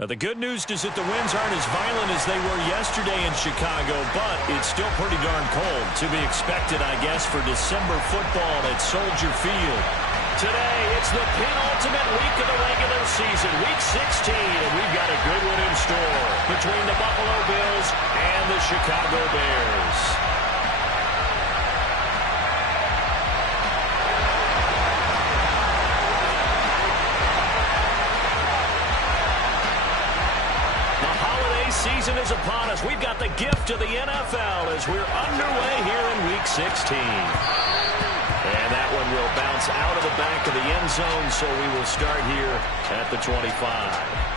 The good news is that the winds aren't as violent as they were yesterday in Chicago, but it's still pretty darn cold. To be expected, I guess, for December football at Soldier Field. Today, it's the penultimate week of the regular season, Week 16, and we've got a good one in store between the Buffalo Bills and the Chicago Bears. Season is upon us. We've got the gift of the NFL as we're underway here in Week 16. And that one will bounce out of the back of the end zone, so we will start here at the 25.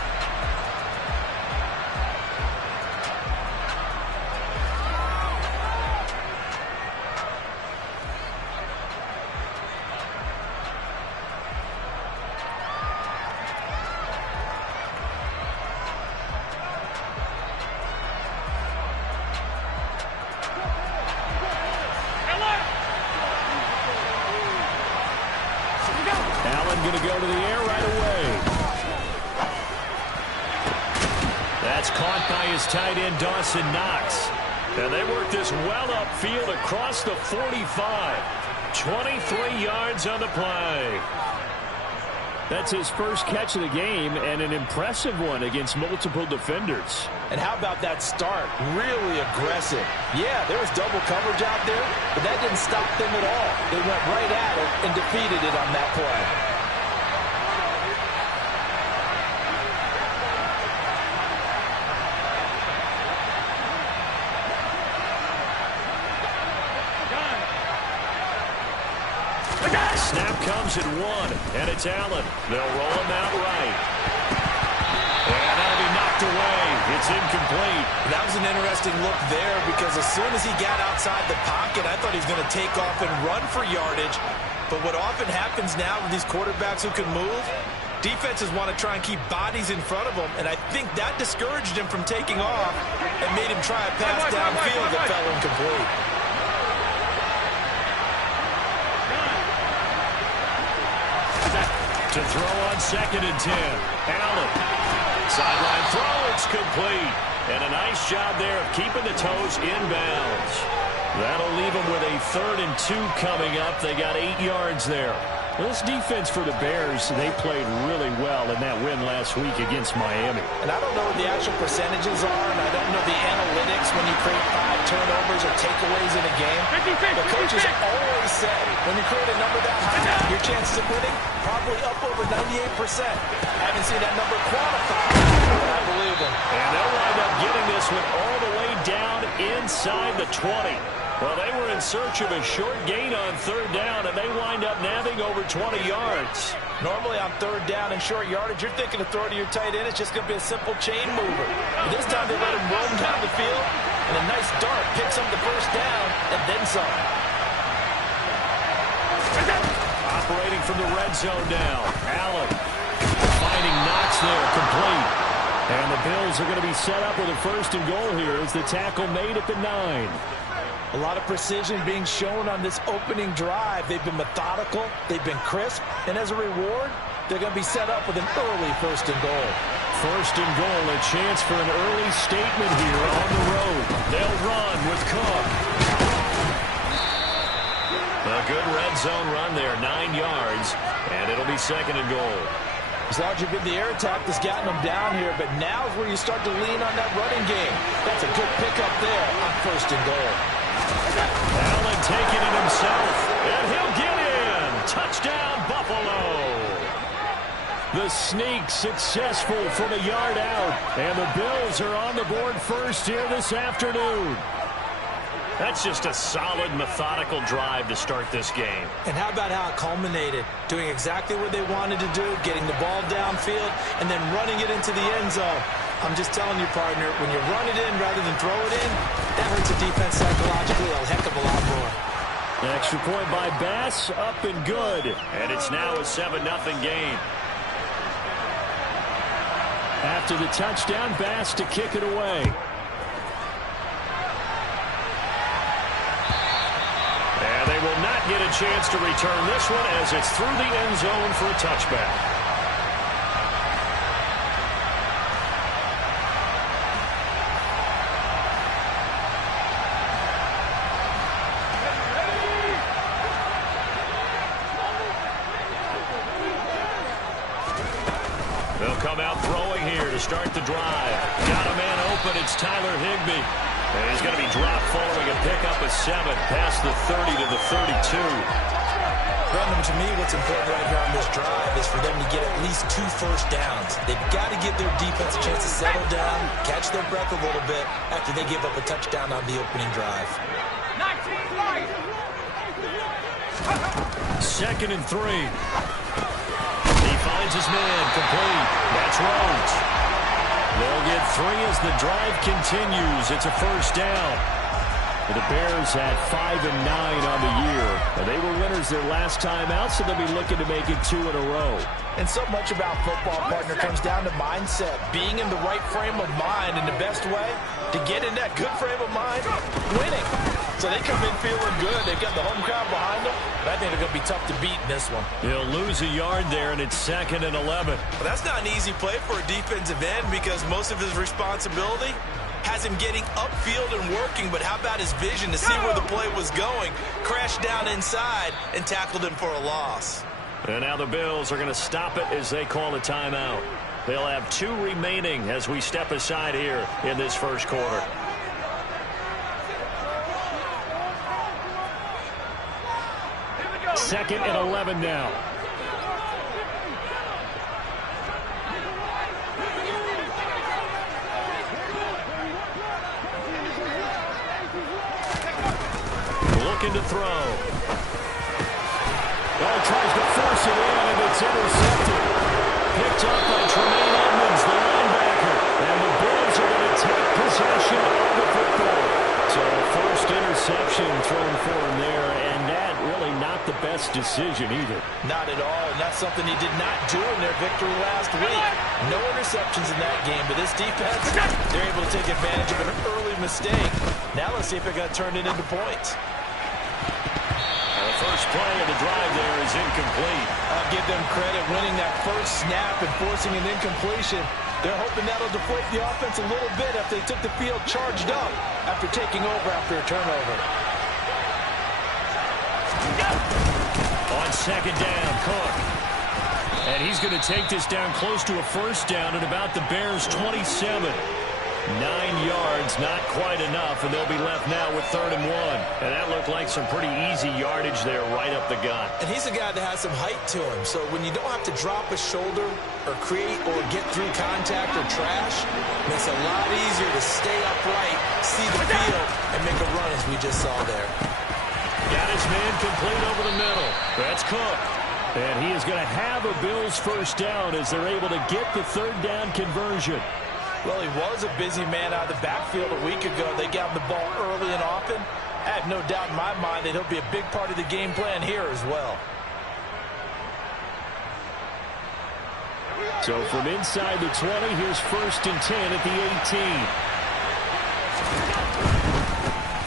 Going to go to the air right away. That's caught by his tight end, Dawson Knox. And they work this well upfield across the 45. 23 yards on the play. That's his first catch of the game, and an impressive one against multiple defenders. And how about that start? Really aggressive. Yeah, there was double coverage out there, but that didn't stop them at all. They went right at it and defeated it on that play. Snap comes at one, and it's Allen. They'll roll him out right. And that'll be knocked away. It's incomplete. That was an interesting look there because as soon as he got outside the pocket, I thought he was going to take off and run for yardage. But what often happens now with these quarterbacks who can move, defenses want to try and keep bodies in front of them, and I think that discouraged him from taking off and made him try a pass downfield that fell incomplete. To throw on 2nd and 10. Allen. Sideline throw. It's complete. And a nice job there of keeping the toes inbounds. That'll leave them with a 3rd and 2 coming up. They got 8 yards there. Well, this defense for the Bears, they played really well in that win last week against Miami. And I don't know what the actual percentages are, and I don't know the analytics when you create 5 turnovers or takeaways in a game. The coaches always say when you create a number that high, your chances of winning probably up over 98%. Haven't seen that number quantified, but I believe them. And they'll wind up getting this one all the way down inside the 20. Well, they were in search of a short gain on 3rd down, and they wind up nabbing over 20 yards. Normally on 3rd down and short yardage, you're thinking of throwing to your tight end. It's just going to be a simple chain mover. But this time they let him roam down the field, and a nice dart picks up the 1st down, and then some. Operating from the red zone now. Allen finding Knox there, complete. And the Bills are going to be set up with a 1st and goal here as the tackle made at the 9. A lot of precision being shown on this opening drive. They've been methodical. They've been crisp. And as a reward, they're going to be set up with an early 1st and goal. 1st and goal, a chance for an early statement here on the road. They'll run with Cook. A good red zone run there, 9 yards. And it'll be 2nd and goal. As long as you've been the air attack that's gotten them down here, but now is where you start to lean on that running game. That's a good pickup there on 1st and goal. Allen taking it himself, and he'll get in. Touchdown, Buffalo. The sneak successful from a yard out, and the Bills are on the board first here this afternoon. That's just a solid, methodical drive to start this game. And how about how it culminated? Doing exactly what they wanted to do, getting the ball downfield, and then running it into the end zone. I'm just telling you, partner, when you run it in rather than throw it in, that hurts a defense psychologically a heck of a lot more. Extra point by Bass, up and good. And it's now a 7-0 game. After the touchdown, Bass to kick it away. And they will not get a chance to return this one as it's through the end zone for a touchback. start the drive. Got a man open. It's Tyler Higbee. And he's going to be dropped following a pickup of 7 past the 30 to the 32. Brendan, to me, what's important right here on this drive is for them to get at least 2 first downs. They've got to give their defense a chance to settle down, catch their breath a little bit after they give up a touchdown on the opening drive. 2nd and 3. He finds his man complete. That's Rhodes. They'll get 3 as the drive continues. It's a first down. The Bears had 5 and 9 on the year. And they were winners their last time out, so they'll be looking to make it 2 in a row. And so much about football, partner, comes down to mindset. Being in the right frame of mind, and the best way to get in that good frame of mind, winning. So they come in feeling good. They've got the home crowd behind them. But I think they're going to be tough to beat in this one. He'll lose a yard there, and it's 2nd and 11. Well, that's not an easy play for a defensive end because most of his responsibility has him getting upfield and working, but how about his vision to see where the play was going, crashed down inside, and tackled him for a loss. And now the Bills are going to stop it as they call a timeout. They'll have 2 remaining as we step aside here in this first quarter. Second and 11 now. Looking to throw. Ball tries to force it in, and it's intercepted. Picked up by Tremaine Edmonds, the linebacker. And the Bills are going to take possession of the football. So first interception thrown for him there, and that really not the best decision either. Not at all, and that's something he did not do in their victory last week. No interceptions in that game, but this defense, they're able to take advantage of an early mistake. Now let's see if they're going to turn it into points. The first play of the drive there is incomplete. I'll give them credit winning that first snap and forcing an incompletion. They're hoping that'll deflate the offense a little bit after they took the field charged up after taking over after a turnover. On 2nd down, Cook. And he's going to take this down close to a first down at about the Bears' 27. 9 yards, not quite enough, and they'll be left now with 3rd and 1. And that looked like some pretty easy yardage there right up the gut. And he's a guy that has some height to him, so when you don't have to drop a shoulder or create or get through contact or trash, it makes it a lot easier to stay upright, see the field, and make a run as we just saw there. Got his man complete over the middle. That's Cook. And he is going to have a Bills first down as they're able to get the 3rd down conversion. Well, he was a busy man out of the backfield a week ago. They got him the ball early and often. I have no doubt in my mind that he'll be a big part of the game plan here as well. So from inside the 20, here's 1st and 10 at the 18.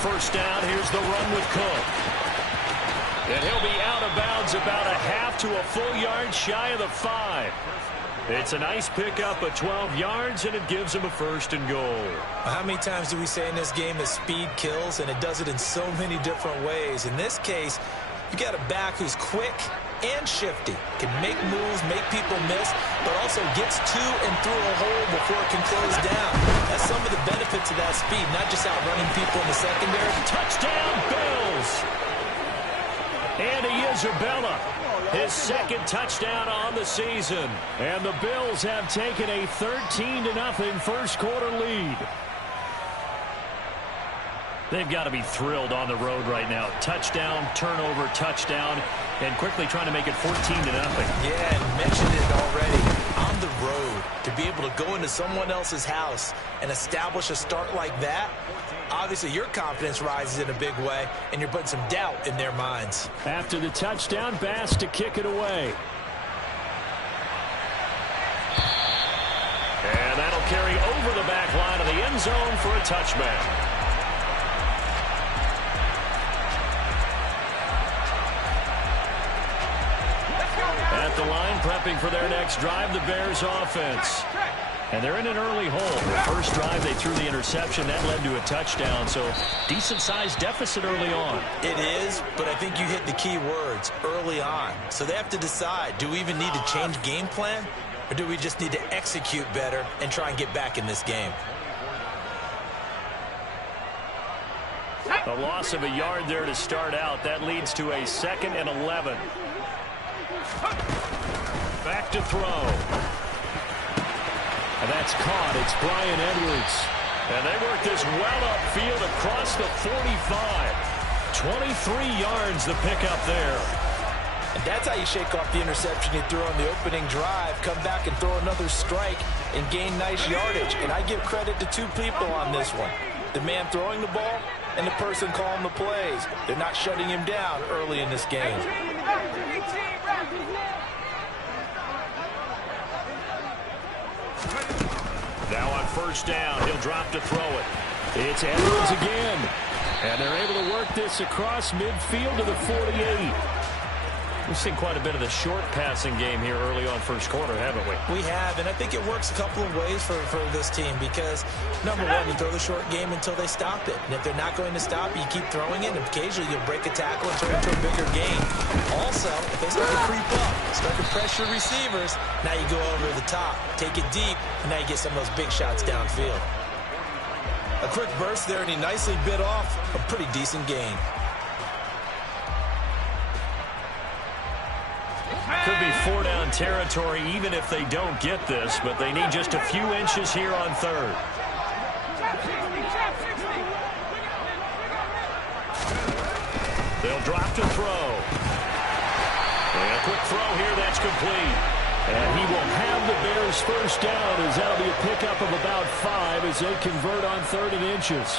First down, here's the run with Cook. And he'll be out of bounds about a half to a full yard shy of the 5. It's a nice pickup of 12 yards, and it gives him a 1st and goal. How many times do we say in this game that speed kills, and it does it in so many different ways? In this case, you got a back who's quick and shifty, can make moves, make people miss, but also gets to and through a hole before it can close down. That's some of the benefits of that speed, not just outrunning people in the secondary. Touchdown, Bills! Andy Isabella, his 2nd touchdown on the season. And the Bills have taken a 13-0 first quarter lead. They've got to be thrilled on the road right now. Touchdown, turnover, touchdown, and quickly trying to make it 14-0. Yeah, and mentioned it already. On the road, to be able to go into someone else's house and establish a start like that, obviously your confidence rises in a big way, and you're putting some doubt in their minds. After the touchdown, Bass to kick it away. And that'll carry over the back line of the end zone for a touchback. At the line, prepping for their next drive, the Bears offense. And they're in an early hole. The first drive, they threw the interception. That led to a touchdown, so decent-sized deficit early on. It is, but I think you hit the key words, early on. So they have to decide, do we even need to change game plan? Or do we just need to execute better and try and get back in this game? A loss of a yard there to start out. That leads to a 2nd and 11. Back to throw. And that's caught. It's Bryan Edwards. And they work this well upfield across the 45. 23 yards the pickup there. And that's how you shake off the interception you threw on the opening drive. Come back and throw another strike and gain nice yardage. And I give credit to two people on this one. The man throwing the ball and the person calling the plays. They're not shutting him down early in this game. Now on first down, he'll drop to throw it. It's Edwards again. And they're able to work this across midfield to the 48. We've seen quite a bit of the short passing game here early on first quarter, haven't we? We have, and I think it works a couple of ways for this team because, number one, you throw the short game until they stop it. And if they're not going to stop it, you keep throwing it, and occasionally you'll break a tackle and turn it into a bigger gain. Also, if they start to creep up, start to pressure receivers, now you go over the top, take it deep, and now you get some of those big shots downfield. A quick burst there, and he nicely bit off a pretty decent gain. Could be 4-down territory even if they don't get this, but they need just a few inches here on third. They'll drop to throw. And a quick throw here, that's complete. And he will have the Bears first down as that'll be a pickup of about 5 as they convert on 3rd and inches.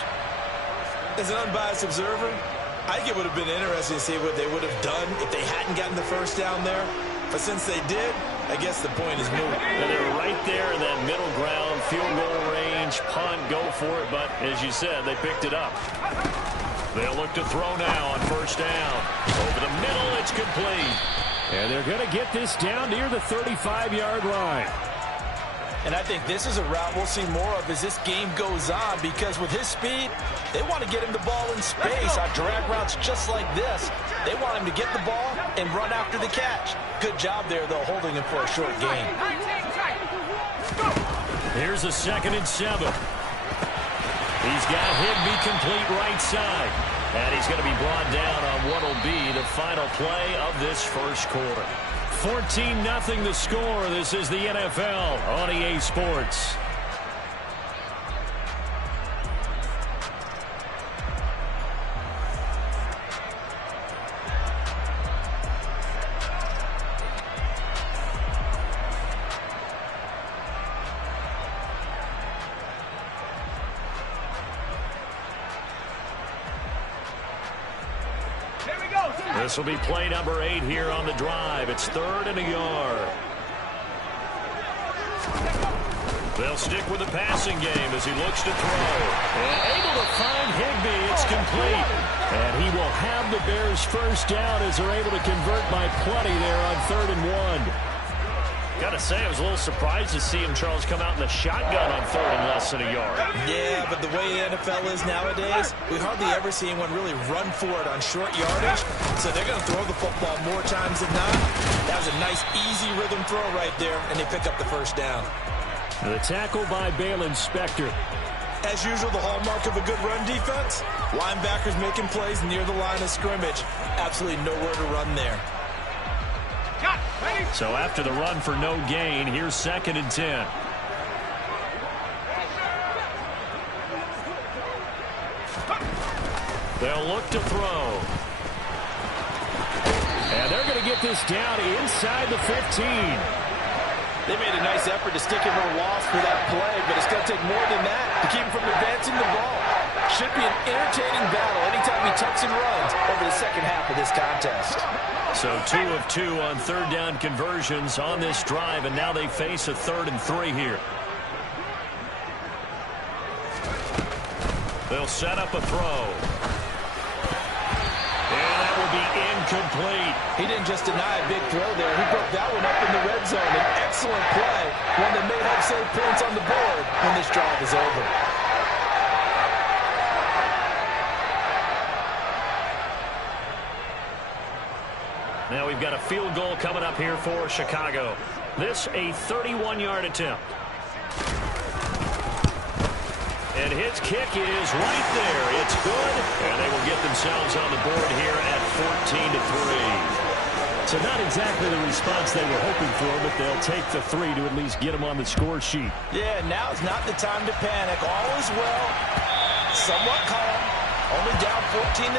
As an unbiased observer, I think it would have been interesting to see what they would have done if they hadn't gotten the first down there. But since they did, I guess the point is moot. And they're right there in that middle ground, field goal range, punt, go for it. But as you said, they picked it up. They'll look to throw now on first down. Over the middle, it's complete. And they're going to get this down near the 35-yard line. And I think this is a route we'll see more of as this game goes on because with his speed, they want to get him the ball in space on drag routes just like this. They want him to get the ball and run after the catch. Good job there, though, holding him for a short gain. Here's a 2nd and 7. He's got Higbee complete right side. And he's going to be brought down on what will be the final play of this first quarter. 14-0 the score. This is the NFL on EA Sports. This will be play number 8 here on the drive. It's 3rd and a yard. They'll stick with the passing game as he looks to throw. And able to find Higbee. It's complete. And he will have the Bears first down as they're able to convert by plenty there on 3rd and 1. Got to say, I was a little surprised to see him, Charles, come out in the shotgun on 3rd and less than a yard. Yeah, but the way the NFL is nowadays, we hardly ever see anyone really run for it on short yardage. So they're going to throw the football more times than not. That was a nice, easy rhythm throw right there, and they pick up the first down. The tackle by Baylon Spector. As usual, the hallmark of a good run defense, linebackers making plays near the line of scrimmage. Absolutely nowhere to run there. So after the run for no gain, here's 2nd and 10. They'll look to throw. And they're going to get this down inside the 15. They made a nice effort to stick him with a loss for that play, but it's going to take more than that to keep him from advancing the ball. Should be an entertaining battle anytime he tucks and runs over the second half of this contest. So 2 of 2 on 3rd down conversions on this drive, and now they face a 3rd and 3 here. They'll set up a throw. And that will be incomplete. He didn't just deny a big throw there. He broke that one up in the red zone. An excellent play, one that may help save points on the board when this drive is over. Now we've got a field goal coming up here for Chicago. This a 31-yard attempt. And his kick is right there. It's good, and they will get themselves on the board here at 14-3. So not exactly the response they were hoping for, but they'll take the 3 to at least get them on the score sheet. Yeah, now is not the time to panic. All is well, somewhat calm, only down 14-0.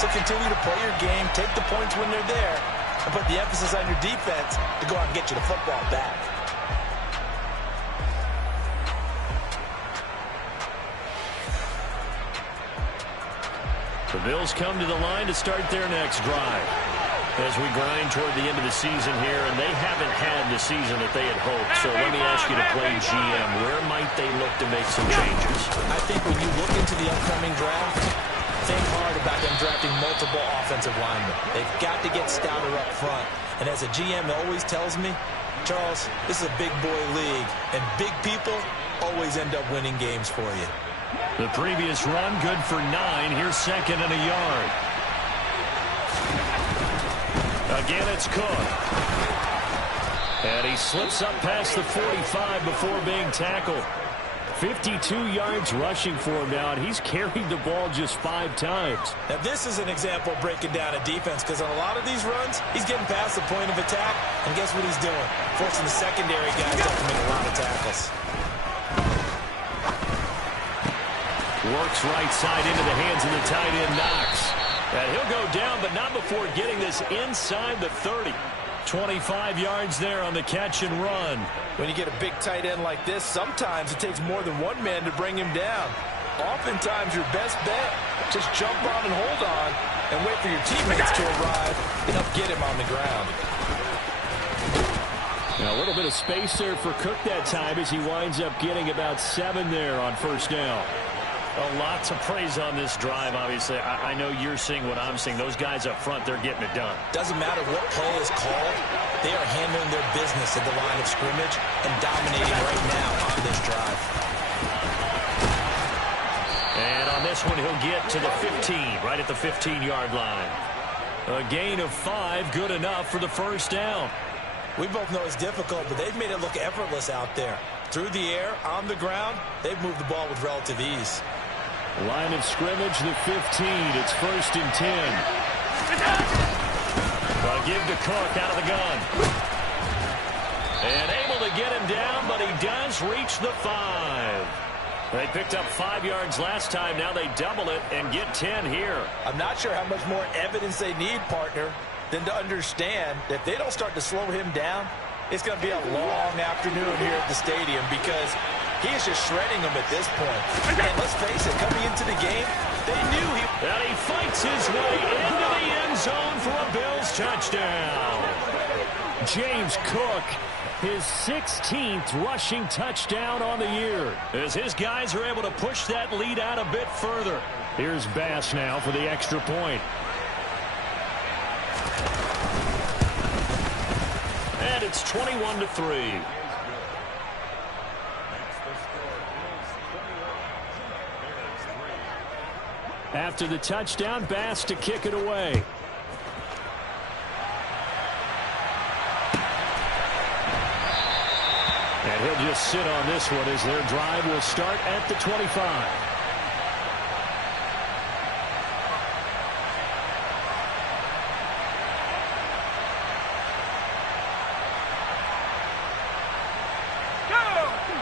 So continue to play your game, take the points when they're there, and put the emphasis on your defense to go out and get you the football back. The Bills come to the line to start their next drive as we grind toward the end of the season here, and they haven't had the season that they had hoped. So let me ask you to play GM. Where might they look to make some changes? I think when you look into the upcoming draft, think hard about them drafting multiple offensive linemen. They've got to get stouter up front. And as a GM always tells me, Charles, this is a big boy league, and big people always end up winning games for you. The previous run, good for 9. Here's 2nd and a yard. Again, it's Cook. And he slips up past the 45 before being tackled. 52 yards rushing for him now, and he's carried the ball just 5 times. Now, this is an example of breaking down a defense, because on a lot of these runs, he's getting past the point of attack, and guess what he's doing? Forcing the secondary guys to make a lot of tackles. Works right side into the hands of the tight end, Knox. And he'll go down, but not before getting this inside the 30. 25 yards there on the catch and run. When you get a big tight end like this, sometimes it takes more than one man to bring him down. Oftentimes, your best bet, just jump on and hold on and wait for your teammates to arrive and help get him on the ground. Now, a little bit of space there for Cook that time as he winds up getting about 7 there on first down. Lots of praise on this drive, obviously. I know you're seeing what I'm seeing. Those guys up front, they're getting it done. Doesn't matter what play is called. They are handling their business at the line of scrimmage and dominating right now on this drive. And on this one, he'll get to the 15, right at the 15-yard line. A gain of 5, good enough for the first down. We both know it's difficult, but they've made it look effortless out there. Through the air, on the ground, they've moved the ball with relative ease. Line of scrimmage, the 15. It's 1st and 10. They'll give to Cook out of the gun. And able to get him down, but he does reach the 5. They picked up 5 yards last time. Now they double it and get 10 here. I'm not sure how much more evidence they need, partner, than to understand that if they don't start to slow him down, it's going to be a long afternoon here at the stadium, because he is just shredding them at this point. And let's face it, coming into the game, they knew he... And he fights his way into the end zone for a Bills touchdown. James Cook, his 16th rushing touchdown on the year, as his guys are able to push that lead out a bit further. Here's Bass now for the extra point. And it's 21-3. After the touchdown, Bass to kick it away. And he'll just sit on this one as their drive will start at the 25.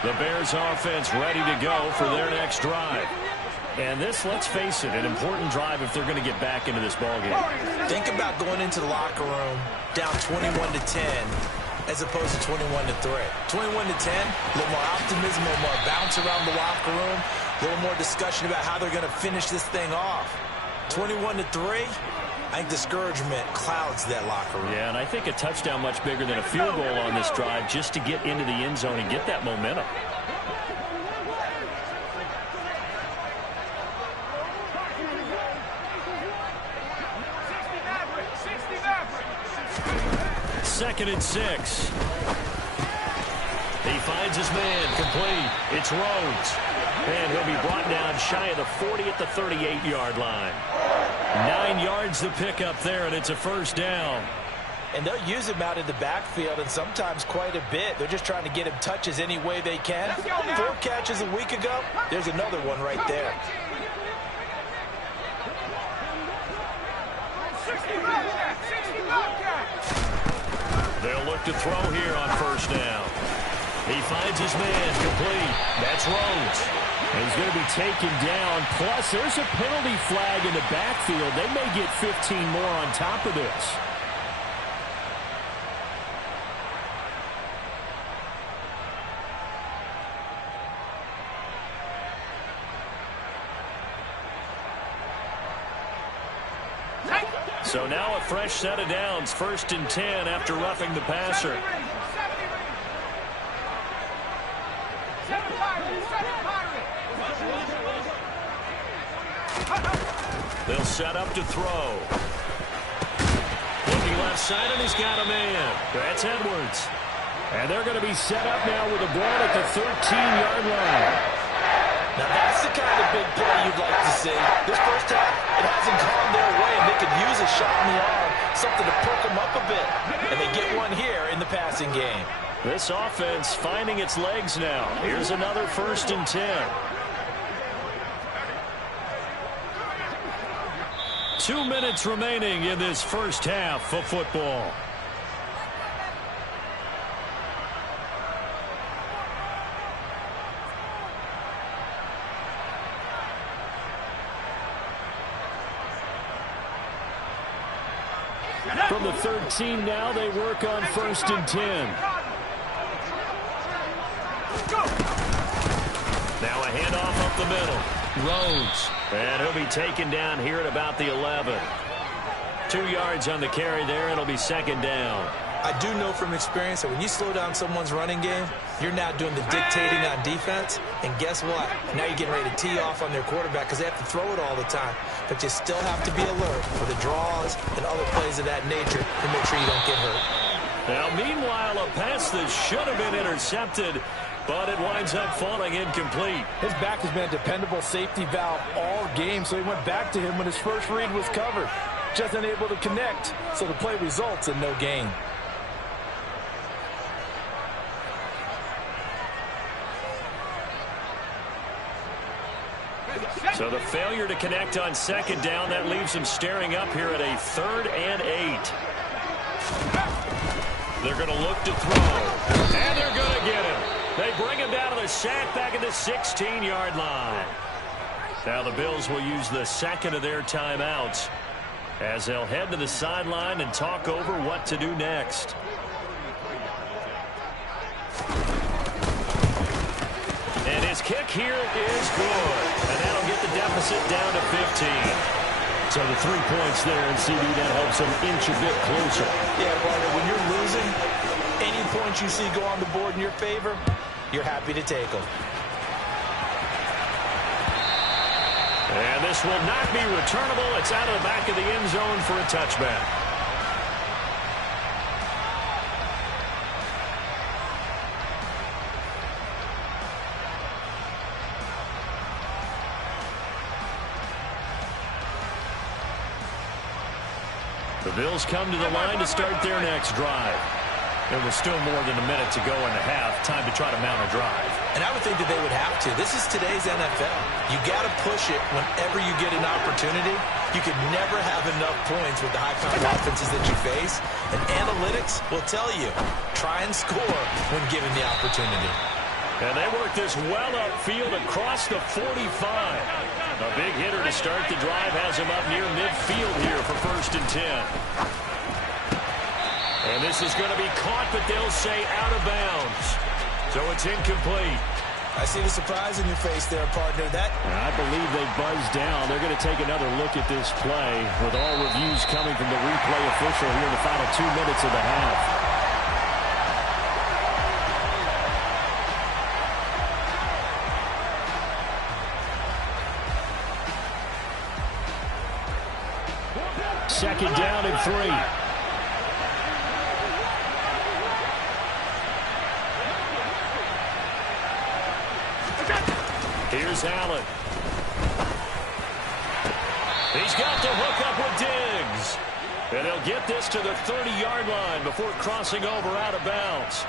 The Bears offense ready to go for their next drive. And this, let's face it, an important drive if they're going to get back into this ballgame. Think about going into the locker room down 21-10 as opposed to 21-3. 21-10, a little more optimism, a little more bounce around the locker room, a little more discussion about how they're going to finish this thing off. 21-3, I think discouragement clouds that locker room. Yeah, and I think a touchdown much bigger than a field goal on this drive just to get into the end zone and get that momentum. Second and 6. He finds his man, complete. It's Rhodes. And he'll be brought down shy of the 40 at the 38-yard line. 9 yards to pick up there, and it's a first down. And they'll use him out in the backfield, and sometimes quite a bit. They're just trying to get him touches any way they can. 4 catches a week ago. There's another one right there. They'll look to throw here on first down. He finds his man complete. That's Rhodes. And he's going to be taken down. Plus, there's a penalty flag in the backfield. They may get 15 more on top of this. So now a fresh set of downs, 1st and 10 after roughing the passer. They'll set up to throw. Looking left side, and he's got a man. That's Edwards. And they're going to be set up now with a ball at the 13-yard line. Now that's the kind of big play you'd like to see. This first half, it hasn't gone their way, and they could use a shot in the arm, something to perk them up a bit. And they get one here in the passing game. This offense finding its legs now. Here's another 1st and 10. 2 minutes remaining in this first half of football. From the 13 now, they work on 1st and 10. Now a handoff up the middle. Rhodes. And he'll be taken down here at about the 11. 2 yards on the carry there. It'll be 2nd down. I do know from experience that when you slow down someone's running game, you're now doing the dictating on defense. And guess what? Now you're getting ready to tee off on their quarterback because they have to throw it all the time. But you still have to be alert for the draws and other plays of that nature to make sure you don't get hurt. Now, meanwhile, a pass that should have been intercepted, but it winds up falling incomplete. His back has been a dependable safety valve all game, so he went back to him when his first read was covered. Just unable to connect, so the play results in no gain. So the failure to connect on 2nd down, that leaves them staring up here at a 3rd and 8. They're going to look to throw, and they're going to get him. They bring him down to the sack back at the 16-yard line. Now the Bills will use the 2nd of their timeouts as they'll head to the sideline and talk over what to do next. And his kick here is good. And that'll get the deficit down to 15. So the 3 points there, and CD, that helps them inch a bit closer. Yeah, partner, when you're losing, any points you see go on the board in your favor, you're happy to take them. And this will not be returnable. It's out of the back of the end zone for a touchback. The Bills come to the line to start their next drive. There was still more than a minute to go in the half. Time to try to mount a drive. And I would think that they would have to. This is today's NFL. You got to push it whenever you get an opportunity. You could never have enough points with the high-powered offenses that you face. And analytics will tell you, try and score when given the opportunity. And they work this well upfield across the 45. A big hitter to start the drive has him up near midfield here for 1st and 10. And this is going to be caught, but they'll say out of bounds. So it's incomplete. I see the surprise in your face there, partner. I believe they buzzed down. They're going to take another look at this play with all reviews coming from the replay official here in the final 2 minutes of the half. Second down and 3. Here's Allen. He's got the hook up with Diggs. And they'll get this to the 30-yard line before crossing over out of bounds.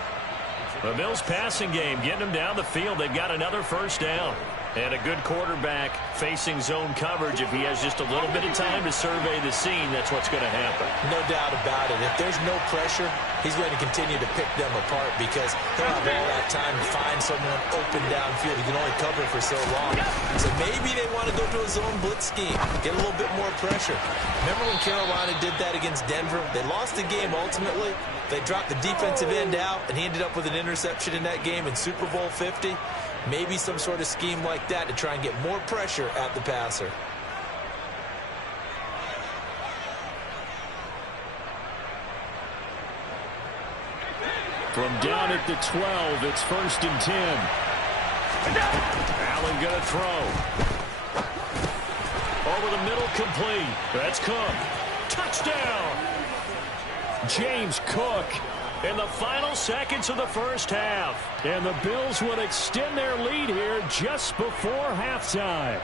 The Bills passing game getting them down the field. They've got another first down. And a good quarterback facing zone coverage. If he has just a little bit of time to survey the scene, that's what's going to happen. No doubt about it. If there's no pressure, he's going to continue to pick them apart because he'll have all that time to find someone open downfield. He can only cover for so long. So maybe they want to go to a zone blitz scheme, get a little bit more pressure. Remember when Carolina did that against Denver? They lost the game ultimately. They dropped the defensive end out, and he ended up with an interception in that game in Super Bowl 50. Maybe some sort of scheme like that to try and get more pressure at the passer. From down at the 12, it's 1st and 10. Allen going to throw. Over the middle, complete. That's Cook. Touchdown! James Cook in the final seconds of the first half. And the Bills would extend their lead here just before halftime.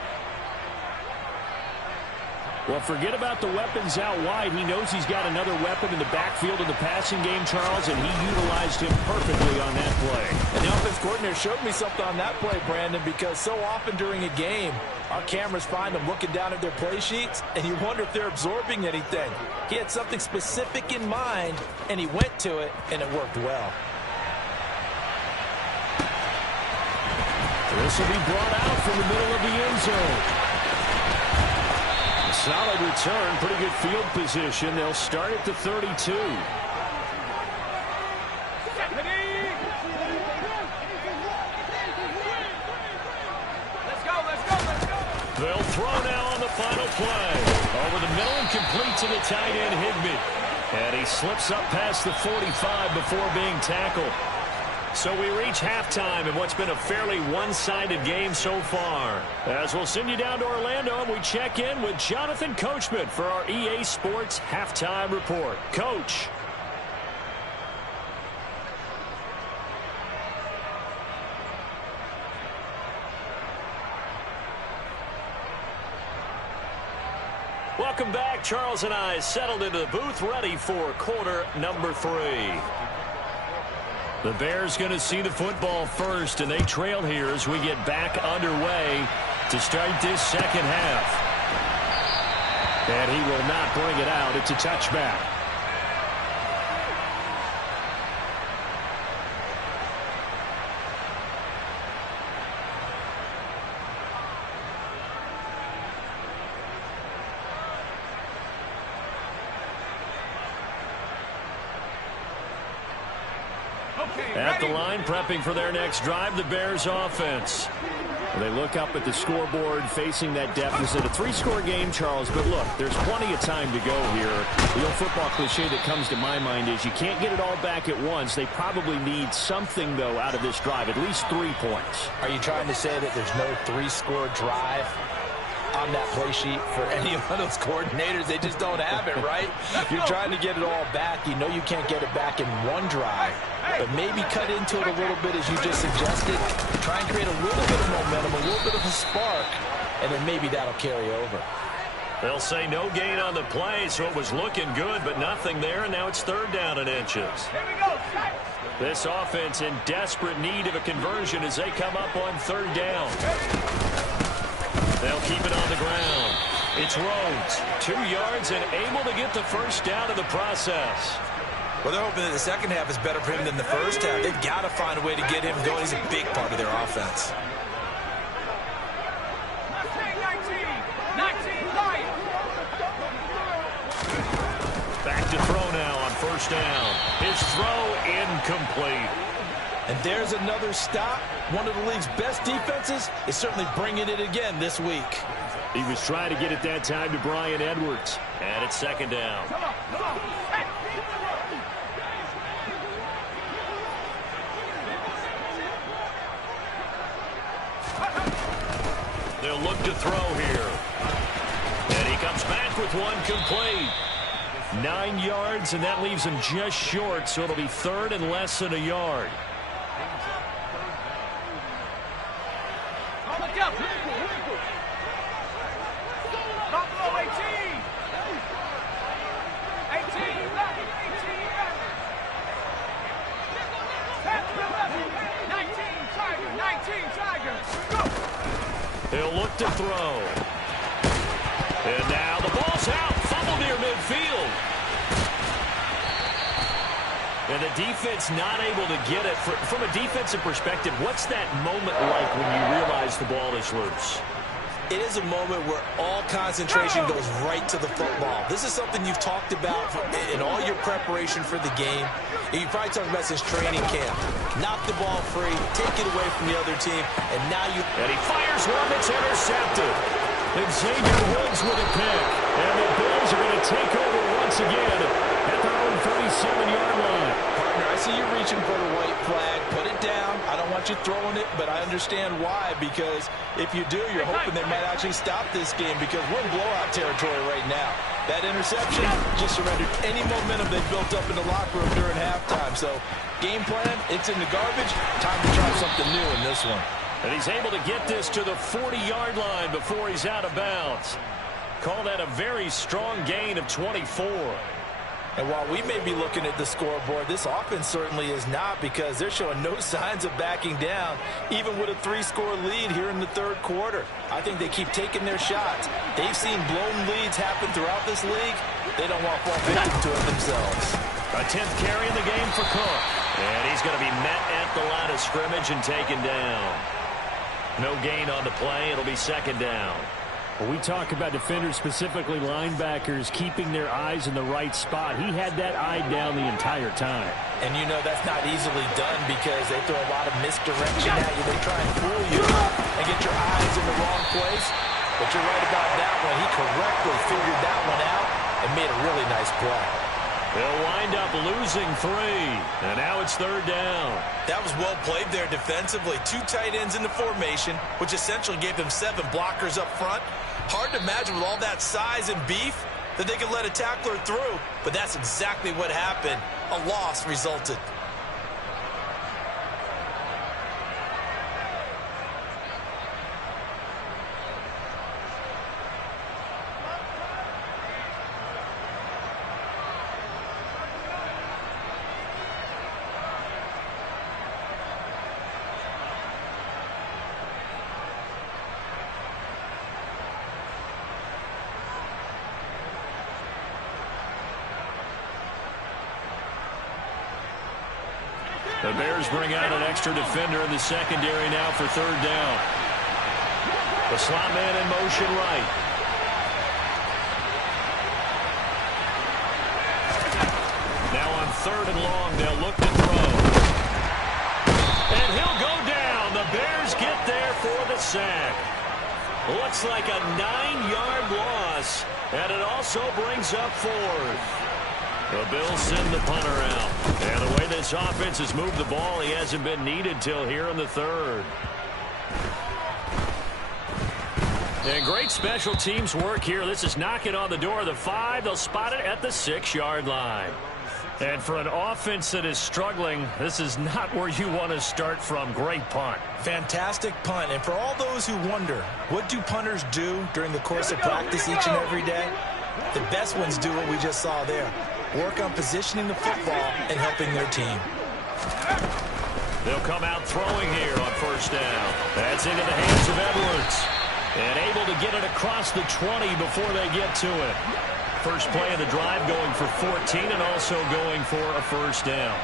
Well, forget about the weapons out wide. He knows he's got another weapon in the backfield of the passing game, Charles, and he utilized him perfectly on that play. And the offense coordinator showed me something on that play, Brandon, because so often during a game, our cameras find them looking down at their play sheets, and you wonder if they're absorbing anything. He had something specific in mind, and he went to it, and it worked well. This will be brought out from the middle of the end zone. Solid return, pretty good field position. They'll start at the 32. They'll throw now on the final play. Over the middle and complete to the tight end, Higbee. And he slips up past the 45 before being tackled. So we reach halftime in what's been a fairly one-sided game so far. As we'll send you down to Orlando, and we check in with Jonathan Coachman for our EA Sports Halftime Report. Coach. Welcome back. Charles and I settled into the booth, ready for quarter number 3. The Bears going to see the football first, and they trail here as we get back underway to start this second half. And he will not bring it out. It's a touchback. At the line, prepping for their next drive, the Bears offense. They look up at the scoreboard, facing that deficit. A 3-score game, Charles, but look, there's plenty of time to go here. The old football cliche that comes to my mind is you can't get it all back at once. They probably need something, though, out of this drive, at least 3 points. Are you trying to say that there's no 3-score drive on that play sheet for any of those coordinators? They just don't have it, right? You're trying to get it all back. You know you can't get it back in one drive, but maybe cut into it a little bit, as you just suggested. Try and create a little bit of momentum, a little bit of a spark, and then maybe that'll carry over. They'll say no gain on the play, so it was looking good, but nothing there, and now it's 3rd down and inches. This offense in desperate need of a conversion as they come up on 3rd down. They'll keep it on the ground. It's Rhodes, 2 yards and able to get the first down in the process. Well, they're hoping that the second half is better for him than the first half. They've got to find a way to get him going. He's a big part of their offense. Back to throw now on 1st down. His throw incomplete. And there's another stop. One of the league's best defenses is certainly bringing it again this week. He was trying to get it that time to Bryan Edwards. And it's 2nd down. Come on. Hey. They'll look to throw here. And he comes back with one complete. 9 yards, and that leaves him just short, so it'll be 3rd and less than a yard. look to throw. And now the ball's out. Fumble near midfield. And the defense not able to get it. From a defensive perspective, what's that moment like when you realize the ball is loose? It is a moment where all concentration goes right to the football. This is something you've talked about in all your preparation for the game. And you probably talked about since training camp. Knock the ball free, take it away from the other team, and now you... And he fires one that's intercepted. And Xavier Woods with a pick. And the Bills are going to take over once again at their own 37-yard line. Partner, I see you reaching for the white flag. Put it down. I don't want you throwing it, but I understand why, because if you do, you're hoping they might actually stop this game, because we're in blowout territory right now. That interception just surrendered any momentum they built up in the locker room during halftime. So game plan, it's in the garbage. Time to try something new in this one. And he's able to get this to the 40-yard line before he's out of bounds. Call that a very strong gain of 24. And while we may be looking at the scoreboard, this offense certainly is not, because they're showing no signs of backing down, even with a 3-score lead here in the third quarter. I think they keep taking their shots. They've seen blown leads happen throughout this league. They don't want to fall victim to it themselves. A 10th carry in the game for Cook. And he's going to be met at the line of scrimmage and taken down. No gain on the play. It'll be second down. Well, we talk about defenders, specifically linebackers, keeping their eyes in the right spot. He had that eye down the entire time. And you know that's not easily done, because they throw a lot of misdirection at you. They try and fool you and get your eyes in the wrong place. But you're right about that one. He correctly figured that one out and made a really nice play. They'll wind up losing 3. And now it's third down. That was well played there defensively. 2 tight ends in the formation, which essentially gave them 7 blockers up front. Hard to imagine with all that size and beef that they could let a tackler through. But that's exactly what happened. A loss resulted. The Bears bring out an extra defender in the secondary now for third down. The slot man in motion right. Now on third and long, they'll look to throw. And he'll go down. The Bears get there for the sack. Looks like a 9-yard loss, and it also brings up fourth. The Bills send the punter out. And the way this offense has moved the ball, he hasn't been needed till here in the third. And great special teams work here. This is knocking on the door of the 5. They'll spot it at the 6-yard line. And for an offense that is struggling, this is not where you want to start from. Great punt. Fantastic punt. And for all those who wonder, what do punters do during the course of practice each and every day? The best ones do what we just saw there. Work on positioning the football and helping their team. They'll come out throwing here on first down. That's into the hands of Edwards. And able to get it across the 20 before they get to it. First play of the drive going for 14 and also going for a first down.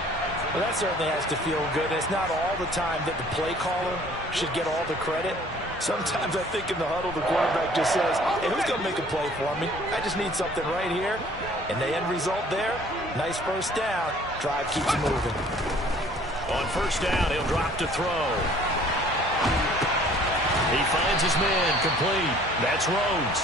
Well, that certainly has to feel good. It's not all the time that the play caller should get all the credit. Sometimes I think in the huddle, the quarterback just says, hey, who's going to make a play for me? I just need something right here. And the end result there, nice first down. Drive keeps you moving. On first down, he'll drop to throw. He finds his man complete. That's Rhodes.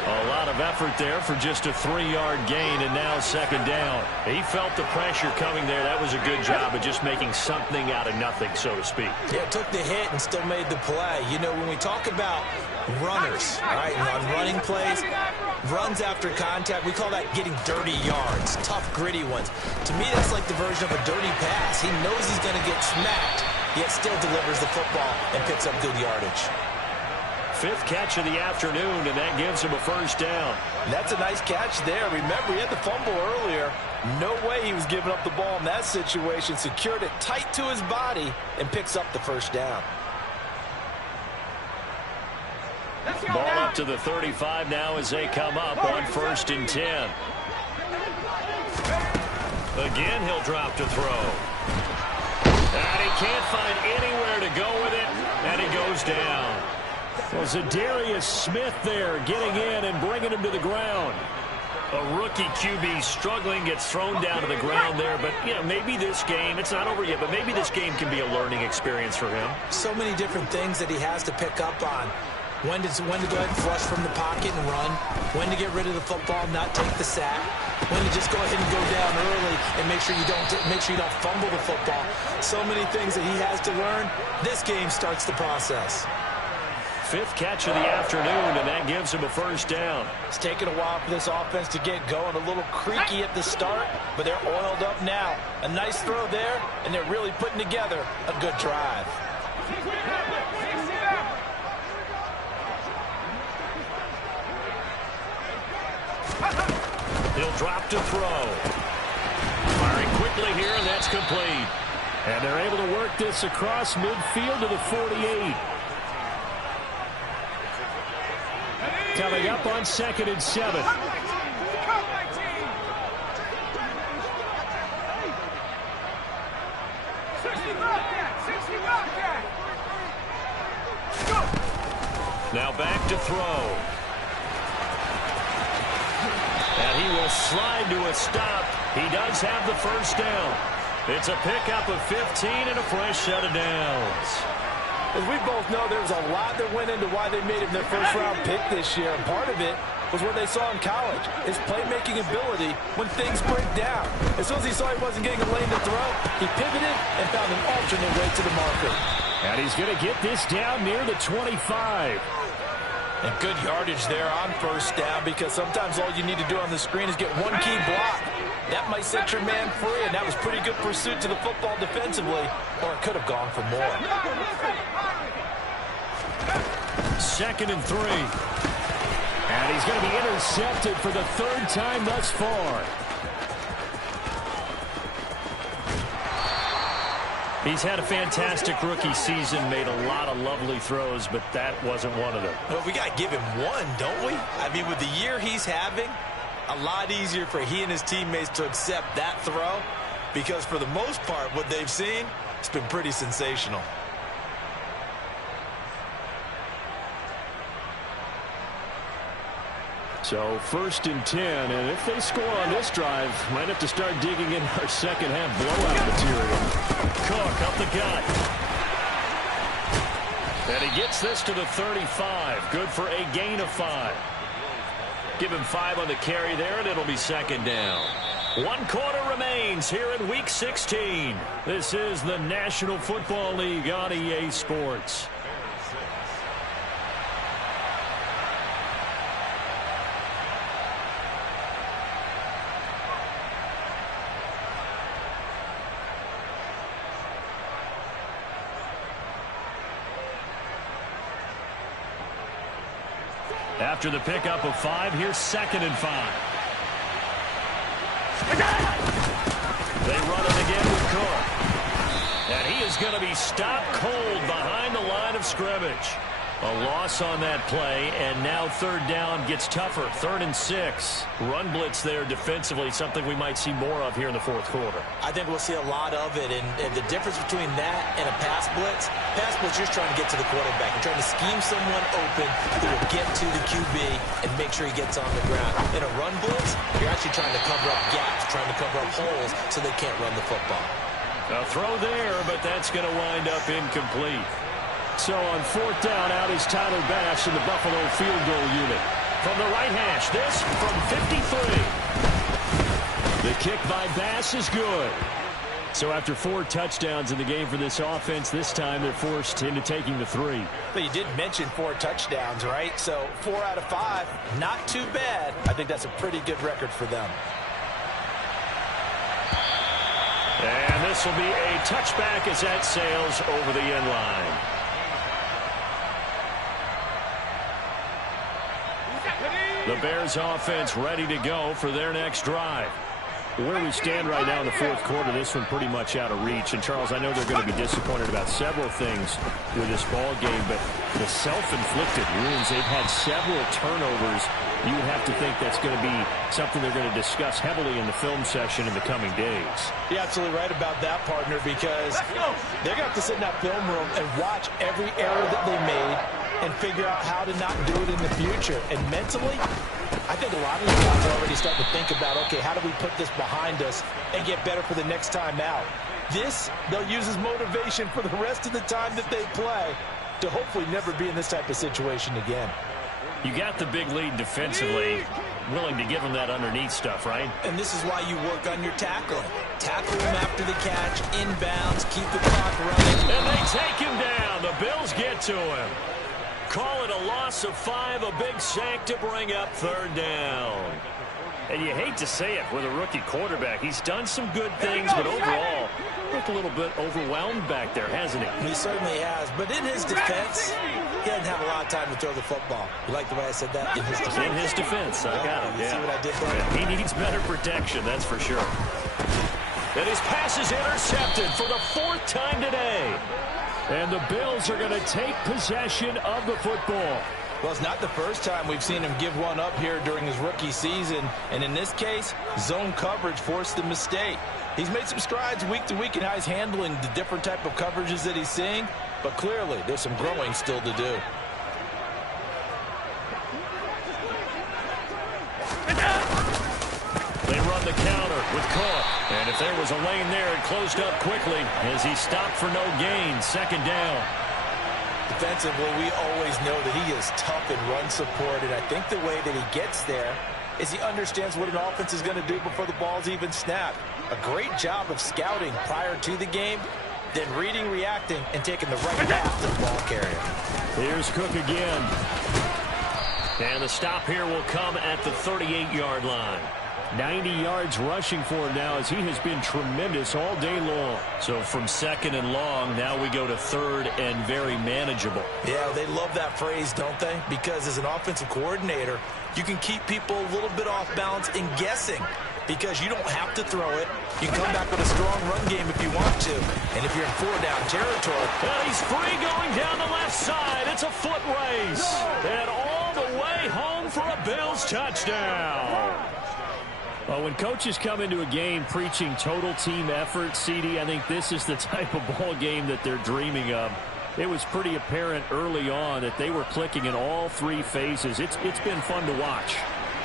A lot of effort there for just a 3-yard gain, and now second down. He felt the pressure coming there. That was a good job of just making something out of nothing, so to speak. Yeah, took the hit and still made the play. You know, when we talk about runners, all right, and on running plays, runs after contact, we call that getting dirty yards, tough, gritty ones. To me, that's like the version of a dirty pass. He knows he's going to get smacked, yet still delivers the football and picks up good yardage. 5th catch of the afternoon, and that gives him a first down. And that's a nice catch there. Remember, he had the fumble earlier. No way he was giving up the ball in that situation. Secured it tight to his body and picks up the first down. Ball up to the 35 now as they come up on 1st and 10. Again, he'll drop to throw. And he can't find anywhere to go with it, and he goes down. Well, Zadarius Smith there getting in and bringing him to the ground. A rookie QB struggling, gets thrown down to the ground there. But, you know, maybe this game, it's not over yet, but maybe this game can be a learning experience for him. So many different things that he has to pick up on. When to go ahead and flush from the pocket and run. When to get rid of the football, not take the sack. When to just go ahead and go down early and make sure you don't fumble the football. So many things that he has to learn. This game starts the process. 5th catch of the afternoon, and that gives him a 1st down. It's taken a while for this offense to get going. A little creaky at the start, but they're oiled up now. A nice throw there, and they're really putting together a good drive. He'll drop to throw. Firing quickly here, and that's complete. And they're able to work this across midfield to the 48. Coming up on 2nd and 7. Now back to throw. And he will slide to a stop. He does have the 1st down. It's a pickup of 15 and a fresh set of downs. As we both know, there was a lot that went into why they made him their 1st-round pick this year. And part of it was what they saw in college, his playmaking ability when things break down. As soon as he saw he wasn't getting a lane to throw, he pivoted and found an alternate way to the marker. And he's going to get this down near the 25. And good yardage there on 1st down, because sometimes all you need to do on the screen is get one key block. That might set your man free, and that was pretty good pursuit to the football defensively, or it could have gone for more. 2nd and 3. And he's going to be intercepted for the 3rd time thus far. He's had a fantastic rookie season, made a lot of lovely throws, but that wasn't one of them. Well, we got to give him one, don't we? I mean, with the year he's having, a lot easier for he and his teammates to accept that throw, because for the most part, what they've seen, it's been pretty sensational. So 1st and 10, and if they score on this drive, might have to start digging in our second half blowout material. Cook up the gut. And he gets this to the 35. Good for a gain of 5. Give him 5 on the carry there, and it'll be 2nd down. 1 quarter remains here in Week 16. This is the National Football League on EA Sports. After the pickup of 5, here's 2nd and 5. They run it again with Cook. And he is going to be stopped cold behind the line of scrimmage. A loss on that play, and now 3rd down gets tougher. 3rd and 6. Run blitz there defensively, something we might see more of here in the 4th quarter. I think we'll see a lot of it, and the difference between that and a pass blitz, you're just trying to get to the quarterback. You're trying to scheme someone open who will get to the QB and make sure he gets on the ground. In a run blitz, you're actually trying to cover up gaps, trying to cover up holes so they can't run the football. A throw there, but that's going to wind up incomplete. So on 4th down, out is Tyler Bass in the Buffalo field goal unit. From the right hash, this from 53. The kick by Bass is good. So after 4 touchdowns in the game for this offense, this time they're forced into taking the 3. But you did mention 4 touchdowns, right? So 4 out of 5, not too bad. I think that's a pretty good record for them. And this will be a touchback as that sails over the end line. The Bears offense ready to go for their next drive. Where we stand right now in the fourth quarter, this one pretty much out of reach. And, Charles, I know they're going to be disappointed about several things with this ball game, but the self-inflicted wounds, they've had several turnovers. You would have to think that's going to be something they're going to discuss heavily in the film session in the coming days. You're absolutely right about that, partner, because they're going to have to sit in that film room and watch every error that they made and figure out how to not do it in the future. And mentally, I think a lot of these guys are already starting to think about, okay, how do we put this behind us and get better for the next time out? This, they'll use as motivation for the rest of the time that they play to hopefully never be in this type of situation again. You got the big lead defensively, willing to give them that underneath stuff, right? And this is why you work on your tackling. Tackle him after the catch, inbounds, keep the clock running. And they take him down. The Bills get to him. Call it a loss of 5, a big sack to bring up third down. And you hate to say it with a rookie quarterback. He's done some good things, but overall, looked a little bit overwhelmed back there, hasn't he? He certainly has. But in his defense, he doesn't have a lot of time to throw the football. You like the way I said that? In his defense. In his defense, I got it. You see what I did there? He needs better protection, that's for sure. And his pass is intercepted for the 4th time today. And the Bills are going to take possession of the football. Well, it's not the first time we've seen him give one up here during his rookie season. And in this case, zone coverage forced the mistake. He's made some strides week to week in how he's handling the different type of coverages that he's seeing. But clearly, there's some growing still to do. They run the counter with Cook. And if there was a lane there, it closed up quickly as he stopped for no gain. 2nd down. Defensively, we always know that he is tough in run support, and I think the way that he gets there is he understands what an offense is going to do before the ball's even snapped. A great job of scouting prior to the game, then reading, reacting, and taking the right path to the ball carrier. Here's Cook again. And the stop here will come at the 38-yard line. 90 yards rushing for him now as he has been tremendous all day long. So from 2nd and long, now we go to 3rd and very manageable. Yeah, they love that phrase, don't they? Because as an offensive coordinator, you can keep people a little bit off balance and guessing because you don't have to throw it. You can come back with a strong run game if you want to. And if you're in 4-down territory. And he's free going down the left side. It's a foot race. And all the way home for a Bills touchdown. Well, when coaches come into a game preaching total team effort, CD, I think this is the type of ball game that they're dreaming of. It was pretty apparent early on that they were clicking in all 3 phases. It's been fun to watch.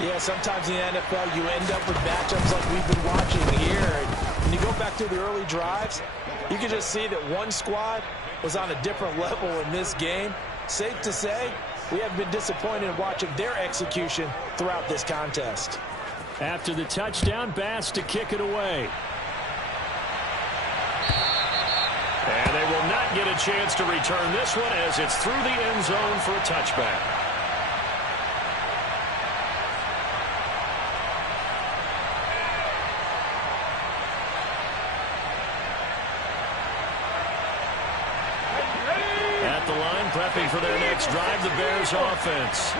Yeah, sometimes in the NFL you end up with matchups like we've been watching here. And when you go back to the early drives, you can just see that one squad was on a different level in this game. Safe to say, we have been disappointed in watching their execution throughout this contest. After the touchdown, Bass to kick it away. And they will not get a chance to return this one as it's through the end zone for a touchback. At the line, prepping for their next drive, the Bears offense.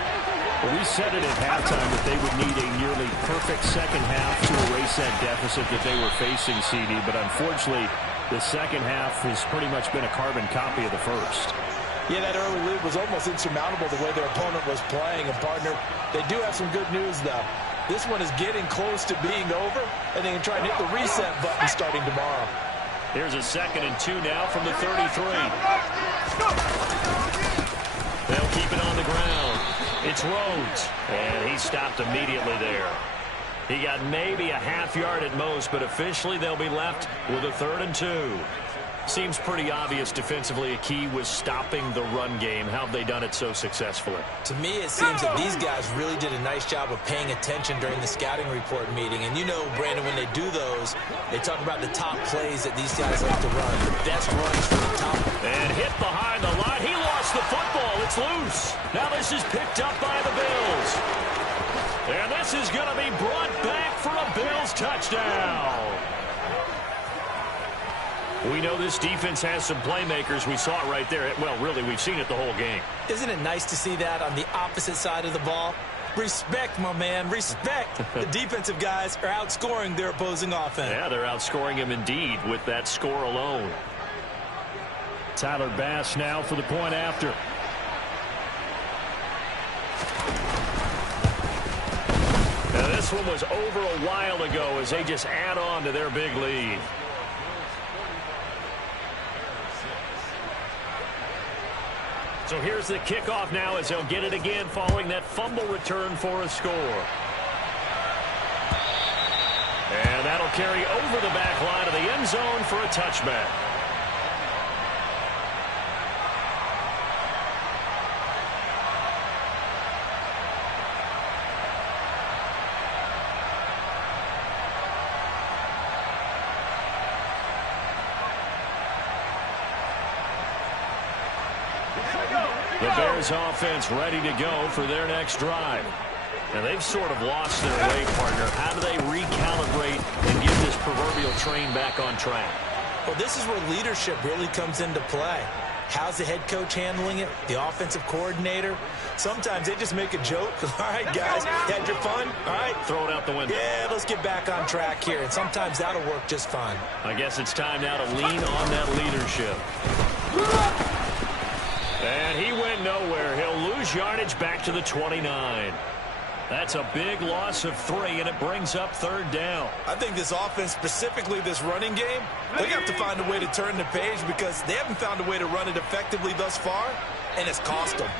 Well, we said it at halftime that they would need a nearly perfect second half to erase that deficit that they were facing, CD. But unfortunately, the second half has pretty much been a carbon copy of the first. Yeah, that early lead was almost insurmountable the way their opponent was playing. And, partner, they do have some good news, though. This one is getting close to being over, and they can try and hit the reset button starting tomorrow. Here's a 2nd and 2 now from the 33. They'll keep it on the ground. It's Rhodes, and he stopped immediately there. He got maybe a half yard at most, but officially they'll be left with a 3rd and 2. Seems pretty obvious defensively a key was stopping the run game. How have they done it so successfully? To me, it seems that these guys really did a nice job of paying attention during the scouting report meeting. And you know, Brandon, when they do those, they talk about the top plays that these guys like to run, the best runs from the top. And hit behind the line. He lost the football. It's loose. Now this is picked up by the Bills. And this is going to be brought back for a Bills touchdown. We know this defense has some playmakers. We saw it right there. Well, really, we've seen it the whole game. Isn't it nice to see that on the opposite side of the ball? Respect, my man, respect. The defensive guys are outscoring their opposing offense. Yeah, they're outscoring him indeed with that score alone. Tyler Bass now for the point after. Now this one was over a while ago as they just add on to their big lead. So here's the kickoff now as they'll get it again following that fumble return for a score. And that'll carry over the back line of the end zone for a touchback. The Bears offense ready to go for their next drive. And they've sort of lost their way, partner. How do they recalibrate and get this proverbial train back on track? Well, this is where leadership really comes into play. How's the head coach handling it? The offensive coordinator? Sometimes they just make a joke. All right, guys, you had your fun? All right. Throw it out the window. Yeah, let's get back on track here. And sometimes that'll work just fine. I guess it's time now to lean on that leadership. And he went nowhere. He'll lose yardage back to the 29. That's a big loss of 3, and it brings up third down. I think this offense, specifically this running game, they have to find a way to turn the page because they haven't found a way to run it effectively thus far, and it's cost them.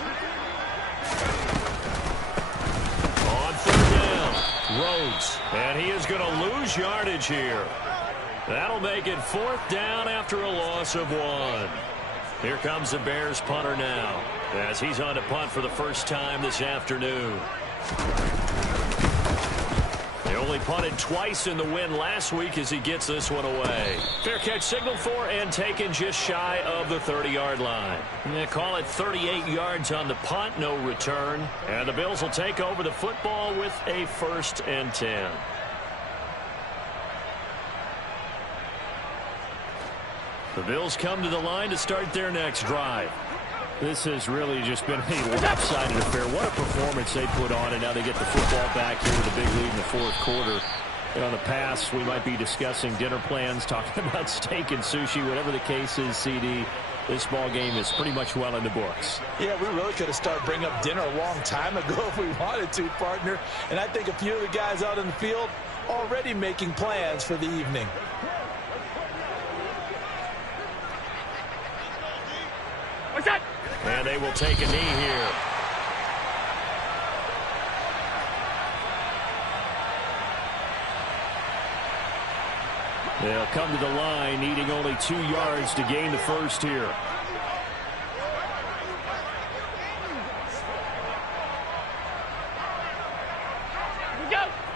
On third down, Rhodes. And he is going to lose yardage here. That'll make it 4th down after a loss of 1. Here comes the Bears punter now as he's on to punt for the first time this afternoon. They only punted twice in the win last week as he gets this one away. Fair catch signaled for and taken just shy of the 30-yard line. And they call it 38 yards on the punt, no return. And the Bills will take over the football with a 1st and 10. The Bills come to the line to start their next drive. This has really just been a lopsided affair. What a performance they put on, and now they get the football back here with a big lead in the 4th quarter. And on the pass, we might be discussing dinner plans, talking about steak and sushi, whatever the case is, CD. This ball game is pretty much well in the books. Yeah, we really could have started bringing up dinner a long time ago if we wanted to, partner. And I think a few of the guys out in the field already making plans for the evening. What's that? And they will take a knee here. They'll come to the line needing only 2 yards to gain the first here.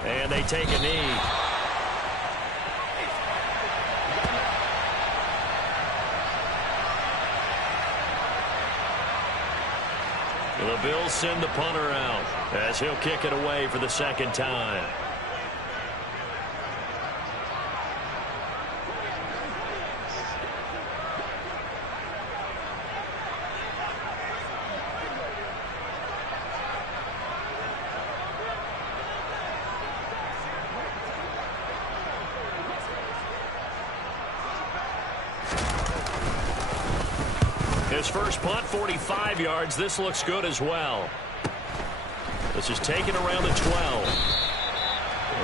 And they take a knee. The Bills send the punter out as he'll kick it away for the 2nd time. His first punt, 45 yards. This looks good as well. This is taken around the 12.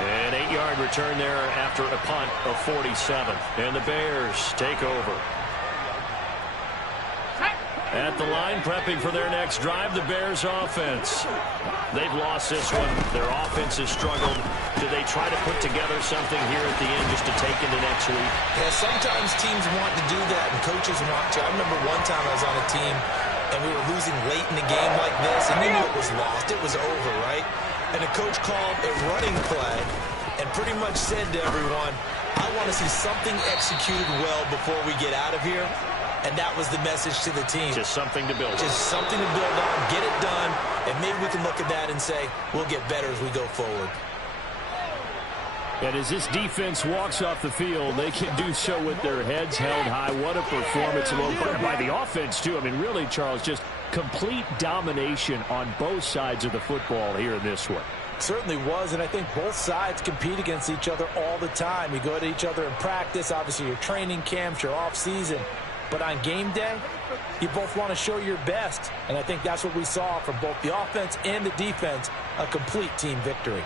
An 8-yard return there after a punt of 47. And the Bears take over. At the line, prepping for their next drive, the Bears offense. They've lost this one. Their offense has struggled. Do they try to put together something here at the end just to take into next week? Yeah, sometimes teams want to do that, and coaches want to. I remember one time I was on a team, and we were losing late in the game like this, and you knew it was lost. It was over, right? And the coach called a running play and pretty much said to everyone, I want to see something executed well before we get out of here. And that was the message to the team. Just something to build on. Just something to build on, get it done, and maybe we can look at that and say, we'll get better as we go forward. And as this defense walks off the field, they can do so with their heads held high. What a performance by the offense, too. I mean, really, Charles, just complete domination on both sides of the football here in this one. Certainly was, and I think both sides compete against each other all the time. You go at each other in practice, obviously your training camps, your off-season. But on game day, you both want to show your best. And I think that's what we saw from both the offense and the defense, a complete team victory.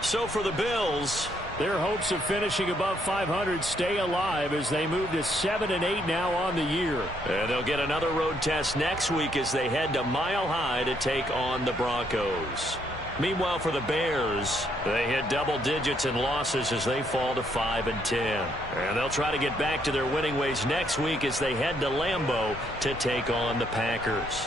So for the Bills, their hopes of finishing above 500 stay alive as they move to 7-8 now on the year. And they'll get another road test next week as they head to Mile High to take on the Broncos. Meanwhile, for the Bears, they hit double digits in losses as they fall to 5-10. And they'll try to get back to their winning ways next week as they head to Lambeau to take on the Packers.